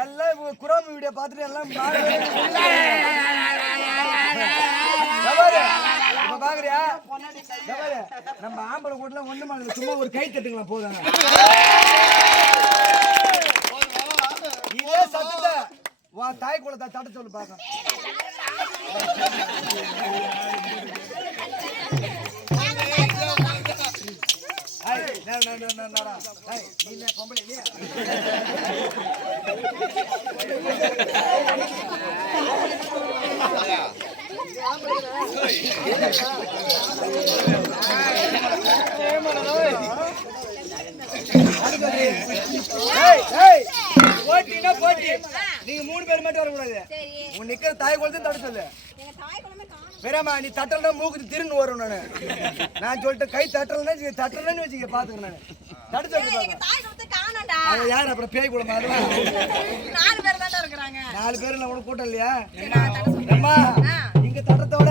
எல்லாம் chrome video பார்த்துட்டு எல்லாம் பாக்குறியா நம்ம ஆம்பளை கூட்டல ஒண்ணு மாதிரி சும்மா ஒரு கை தட்டுங்களா போதாங்க இதே சத்தத்தை உன் தாய் குளத்தை தட்ட சொல்லு பாக்க நீ பொம்பளை இல்லையா போட்டினா போட்டி நீங்க 3 பேர் மட்டும் வரக்கூடாது உன் நிக்கிற தாய் குளத்தையும் தட்ட சொல்லு வேறாமா நீ தட்டலன்னா மூக்கு திருன்னு வரும் நான் சொல்லிட்டு கை தட்டலன்னா தட்டலன்னு வச்சுக்க பாத்துக்கிறேன் நான் தட்டு சொல்லி பாக்க யார் அப்புறம் பேய் குளமா 4 பேர் உனக்கு கூட்டம் இல்லையா அம்மா இங்க தட்டத்தோட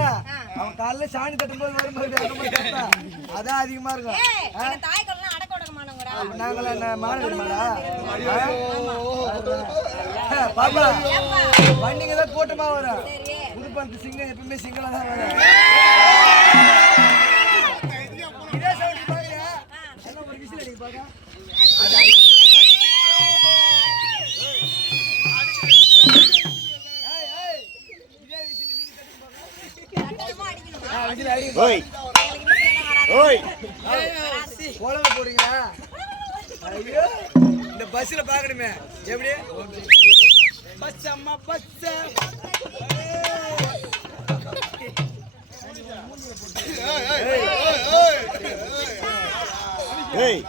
அவன் காலைல சாணி தட்டும் போது வரும்போது அதான் அதிகமா இருக்கும் நாங்கள என்ன மாடா பாப்பா வண்டிங்க தான் கூட்டமா வரும் புதுப்பந்து சிங்கம் எப்பவுமே சிங்களா தான் வரும் இதே சவுண்ட் பாருங்க என்ன ஒரு விசில் அடிக்க பாக்க ஓய் ஓய் கோலமா போறீங்களா ஐயோ இந்த பஸ்ல பாக்கணுமே எப்படி பஸ் அம்மா பஸ் ஏய்